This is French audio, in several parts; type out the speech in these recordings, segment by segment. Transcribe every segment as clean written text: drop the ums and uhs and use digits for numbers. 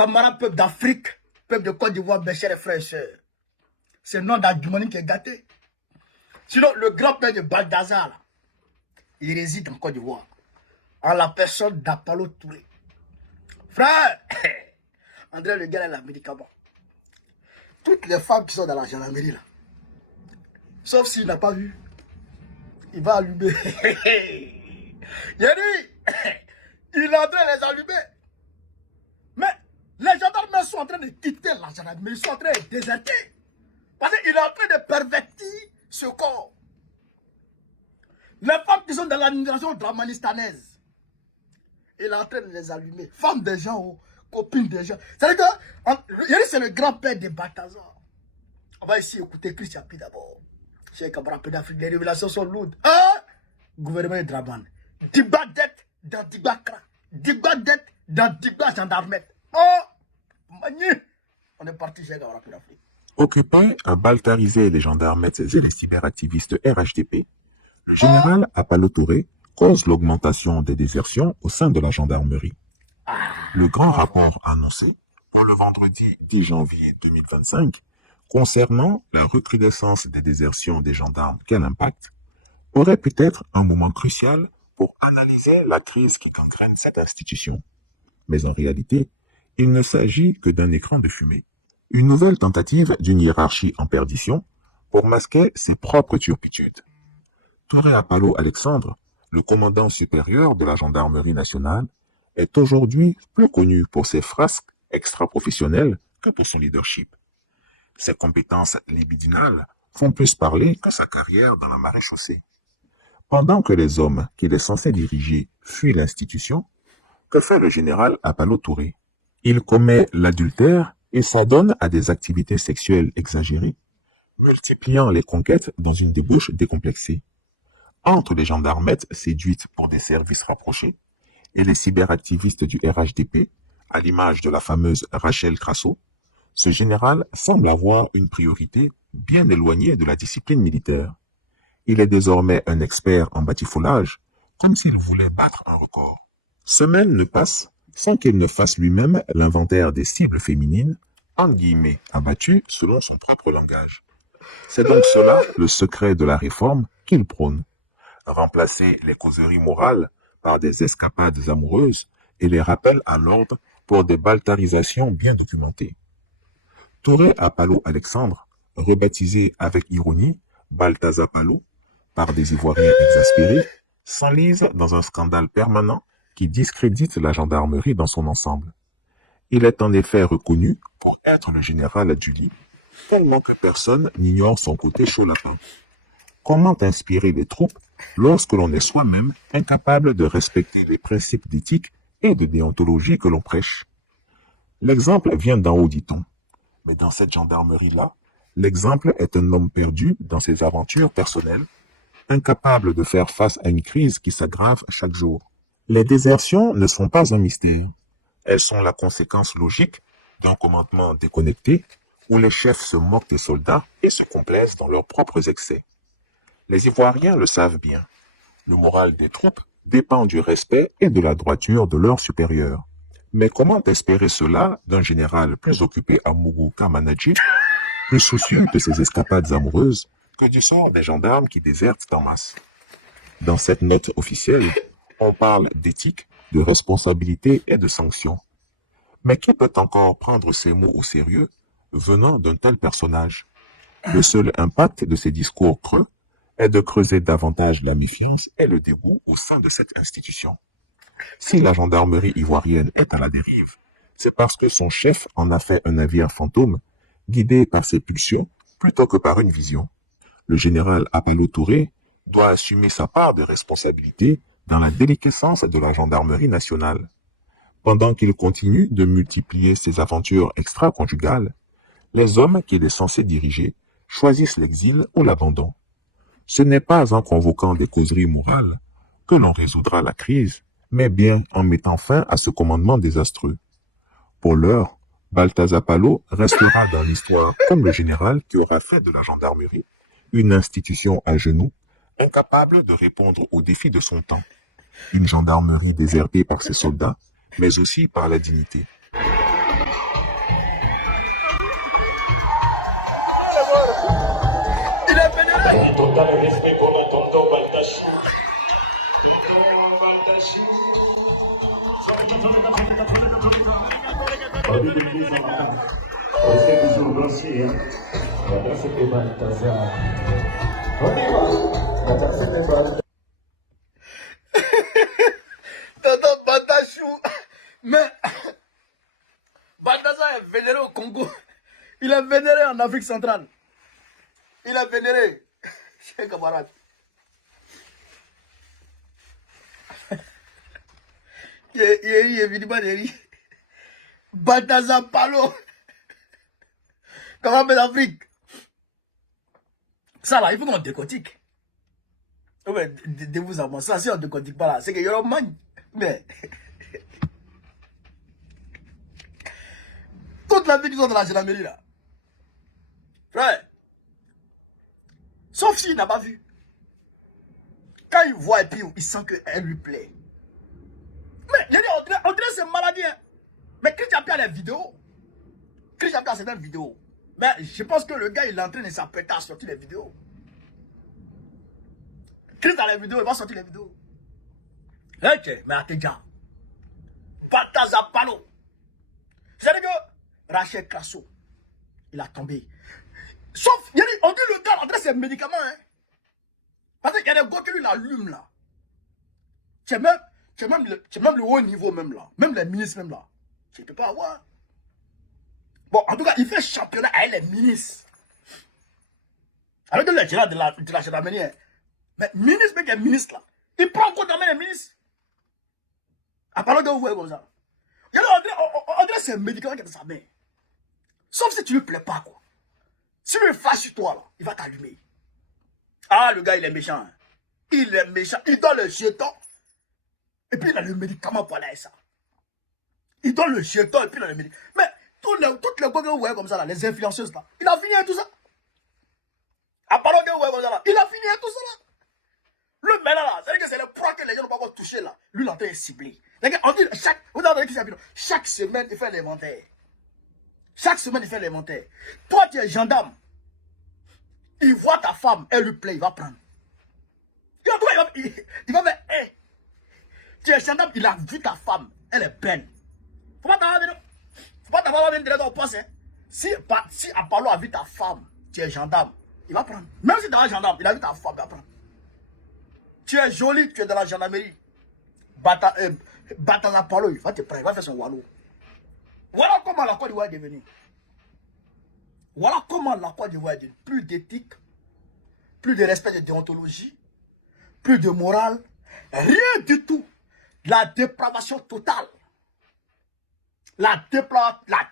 camarades peuple d'Afrique, peuple de Côte d'Ivoire, mes chers frères et sœurs. C'est le nom d'Adjumani qui est gâté. Sinon, le grand-père de Baldassar, là, il réside en Côte d'Ivoire, en la personne d'Apollo Touré. Frère, André le gars est la médicament. Toutes les femmes qui sont dans la gendarmerie, là, sauf s'il n'a pas vu, il va allumer. Il a dit, il est en train de les allumer. Mais les gendarmes sont en train de quitter la gendarmerie, ils sont en train de déserter. Parce qu'il est en train de pervertir ce corps. Les femmes qui sont dans l'administration dramanistanaise, il est en train de les allumer. Femmes des gens, copines des gens. C'est-à-dire que c'est le grand-père de Balthazar. On va ici écouter Christian Pi d'abord. Chez Camarade d'Afrique, les révélations sont lourdes. Hein? Gouvernement de Draman. Diba dette dans Diba Kra. Diba dette dans Diba gendarmette. Oh! Mani! On est parti chez Camarade d'Afrique. Occupé à baltariser les gendarmettes et les cyberactivistes RHDP, le général Apollo Touré cause l'augmentation des désertions au sein de la gendarmerie. Le grand rapport annoncé pour le vendredi 10 janvier 2025 concernant la recrudescence des désertions des gendarmes qu'elle impacte aurait pu être un moment crucial pour analyser la crise qui gangrène cette institution. Mais en réalité, il ne s'agit que d'un écran de fumée. Une nouvelle tentative d'une hiérarchie en perdition pour masquer ses propres turpitudes. Touré Apollo Alexandre, le commandant supérieur de la gendarmerie nationale, est aujourd'hui plus connu pour ses frasques extra-professionnelles que pour son leadership. Ses compétences libidinales font plus parler que sa carrière dans la maréchaussée. Pendant que les hommes qu'il est censé diriger fuient l'institution, que fait le général Apollo Touré? Il commet l'adultère et s'adonne à des activités sexuelles exagérées, multipliant les conquêtes dans une débauche décomplexée. Entre les gendarmettes séduites pour des services rapprochés et les cyberactivistes du RHDP, à l'image de la fameuse Rachel Crasso, ce général semble avoir une priorité bien éloignée de la discipline militaire. Il est désormais un expert en batifolage, comme s'il voulait battre un record. Semaine ne passe sans qu'il ne fasse lui-même l'inventaire des cibles féminines, entre guillemets, abattues selon son propre langage. C'est donc cela le secret de la réforme qu'il prône. Remplacer les causeries morales par des escapades amoureuses et les rappels à l'ordre pour des baltarisations bien documentées. Touré Apollo Alexandre, rebaptisé avec ironie Balthazar Palo par des Ivoiriens exaspérés, s'enlise dans un scandale permanent qui discrédite la gendarmerie dans son ensemble. Il est en effet reconnu pour être le général adjuli, tellement que personne n'ignore son côté chaud lapin. Comment inspirer les troupes lorsque l'on est soi-même incapable de respecter les principes d'éthique et de déontologie que l'on prêche? L'exemple vient d'en haut, dit-on. Mais dans cette gendarmerie-là, l'exemple est un homme perdu dans ses aventures personnelles, incapable de faire face à une crise qui s'aggrave chaque jour. Les désertions ne sont pas un mystère. Elles sont la conséquence logique d'un commandement déconnecté où les chefs se moquent des soldats et se complaisent dans leurs propres excès. Les Ivoiriens le savent bien. Le moral des troupes dépend du respect et de la droiture de leurs supérieurs. Mais comment espérer cela d'un général plus occupé à Mougou qu'à Manadji, plus soucieux de ses escapades amoureuses que du sort des gendarmes qui désertent en masse? Dans cette note officielle, on parle d'éthique, de responsabilité et de sanctions. Mais qui peut encore prendre ces mots au sérieux venant d'un tel personnage? Le seul impact de ces discours creux est de creuser davantage la méfiance et le dégoût au sein de cette institution. Si la gendarmerie ivoirienne est à la dérive, c'est parce que son chef en a fait un navire fantôme, guidé par ses pulsions plutôt que par une vision. Le général Apollo Touré doit assumer sa part de responsabilité dans la déliquescence de la gendarmerie nationale. Pendant qu'il continue de multiplier ses aventures extra-conjugales, les hommes qu'il est censé diriger choisissent l'exil ou l'abandon. Ce n'est pas en convoquant des causeries morales que l'on résoudra la crise, mais bien en mettant fin à ce commandement désastreux. Pour l'heure, Balthazar Palo restera dans l'histoire comme le général qui aura fait de la gendarmerie une institution à genoux, incapable de répondre aux défis de son temps. Une gendarmerie désertée par ses soldats, mais aussi par la dignité. le respect pour la tonton Baltachou. Tonton Baltachou. Au début de l'église, on a respect du jour dossier. La danse était Balthazar. On y va. La danse était Balthazar. Tonton Baltachou. Mais Balthazar est vénéré au Congo. Il est vénéré en Afrique centrale. Il est vénéré. Chez camarade. Il est évidemment de Balthazar Palo. Comment on l'Afrique? Ça là, il faut qu'on décortique. Ouais, de vous avoir ça, si on ne décortique pas là, c'est qu'il y aura man. Mais toute la vie qu'ils ont dans la gendarmerie là. Ouais. Sauf s'il n'a pas vu. Quand il voit et puis il sent qu'elle lui plaît. Mais il dit, on dirait c'est maladie. Hein. Mais Christian Pierre a les vidéos. Christian Pierre a certaines vidéos. Mais je pense que le gars il est en train de s'apprêter à sortir les vidéos. Christian a les vidéos, il va sortir les vidéos. Ok, mais attends. Balthazar Palo. C'est-à-dire que Rachel Crasso, il a tombé. Sauf, on dit le gars, on dirait ses médicaments. Hein. Parce qu'il y a des gars qui lui l'allument là. C'est même le haut niveau même là. Même les ministres même là. Tu ne peux pas avoir. Bon, en tout cas, il fait championnat avec les ministres. Avec le gérant de la gendarmerie. Hein. Mais ministre, mais qui est ministre là. Il prend compte de les ministres. À part de vous voyez comme ça. On dirait que c'est un médicament qui est dans sa main. Sauf si tu ne lui plais pas quoi. Si lui fâche sur toi là, il va t'allumer. Ah, le gars, il est méchant. Hein. Il est méchant. Il donne le jeton. Et puis, il a le médicament pour aller à ça. Il donne le jeton et puis il a le médicament. Mais, toutes les gars que vous voyez comme ça, là, les influenceuses, là, il a fini avec tout ça. À part que vous voyez comme ça, là, il a fini avec tout ça, là. Le mec là, c'est-à-dire que c'est le proie que les gens n'ont pas encore touché, là. Lui, l'entrée est ciblé. On dit, chaque semaine, il fait l'inventaire. Chaque semaine, il fait l'inventaire. Toi, tu es gendarme. Il voit ta femme, elle lui plaît, il va prendre. Il va faire, hey, tu es gendarme, il a vu ta femme, elle est belle. Faut pas t'avoir même dans le poste. Hein. Si Apollo a vu ta femme, tu es gendarme, il va prendre. Même si tu es gendarme, il a vu ta femme, il va prendre. Tu es joli, tu es dans la gendarmerie. Battant Apollo, il va te prendre, il va faire son wallo. Voilà comment la Côte d'Ivoire est devenue. Voilà comment la Côte d'Ivoire est devenue. Plus d'éthique, plus de respect de déontologie, plus de morale, rien du tout. La dépravation totale. La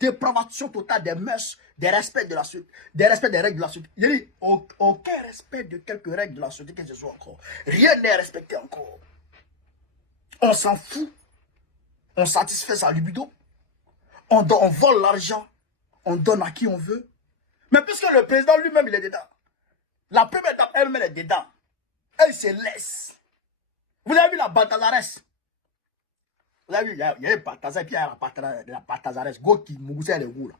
dépravation totale des mœurs, des respects de la société, des respects des règles de la société. Il y a aucun respect de quelques règles de la société que ce soit encore. Rien n'est respecté encore. On s'en fout. On satisfait sa libido. On vole l'argent. On donne à qui on veut. Mais puisque le président lui-même, il est dedans. La première dame, elle-même, elle est dedans. Elle se laisse. Vous avez vu la Balthazarès? Vous avez vu, il y a un Balthazar et puis il y a la Balthazarès. Go qui mougoussait les roues là.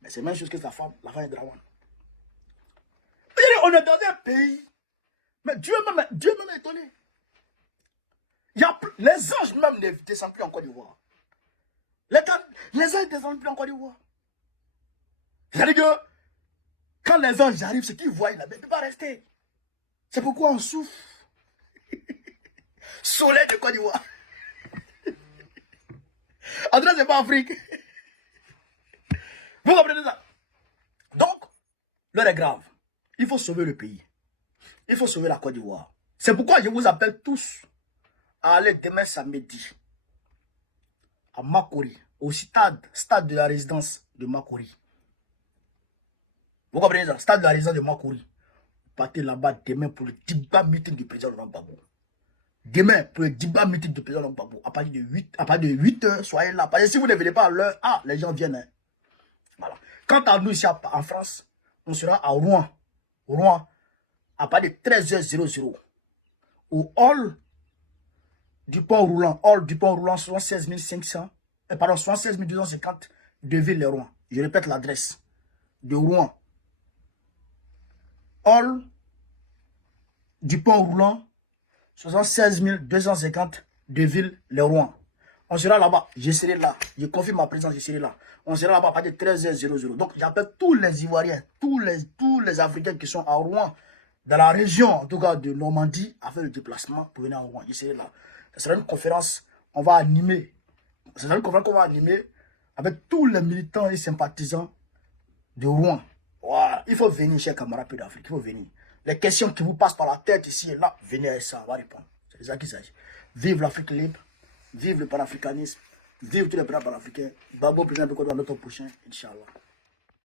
Mais c'est la même chose que sa femme, la femme de Drawan. On est dans un pays. Mais Dieu même est étonné. Les anges même ne descendent plus en Côte d'Ivoire. Les anges ne descendent plus en Côte d'Ivoire. C'est-à-dire que quand les anges arrivent, ce qu'ils voient, ils ne peuvent pas rester. C'est pourquoi on souffre. Soleil de Côte d'Ivoire. En tout cas, c'est pas Afrique. Vous comprenez ça? Donc, l'heure est grave. Il faut sauver le pays. Il faut sauver la Côte d'Ivoire. C'est pourquoi je vous appelle tous à aller demain samedi à Makori, au stade de la résidence de Makori. Vous comprenez ça? Stade de la résidence de Makori. Partez là-bas demain pour le Diba meeting du président Laurent Gbagbo. Demain, pour le Diba meeting du président Laurent Gbagbo, à partir de 8 h, soyez là. Parce que si vous ne venez pas à l'heure, les gens viennent. Hein. Voilà. Quant à nous ici en France, on sera à Rouen. Rouen, à partir de 13h00. Au hall du pont roulant. Hall du pont roulant, 76 500. Pardon, 76 250 de Ville-les-Rouen. Je répète l'adresse. De Rouen. Hall du pont roulant, 76 250 de Ville-les-Rouen. On sera là-bas, je serai là. Je confirme ma présence, je serai là. On sera là-bas à partir de 13h00. Donc j'appelle tous les Ivoiriens, tous les Africains qui sont à Rouen, dans la région, en tout cas de Normandie, à faire le déplacement pour venir à Rouen. Je serai là. Ce sera une conférence, on va animer. Ce sera une conférence qu'on va animer avec tous les militants et sympathisants de Rouen. Voilà. Il faut venir, chers camarades d'Afrique, il faut venir. Les questions qui vous passent par la tête ici et là, venez avec ça, on va répondre. C'est ça qu'il s'agit. Vive l'Afrique libre, vive le panafricanisme, vive tous les pays panafricains. Babo, président de notre prochain, Inch'Allah.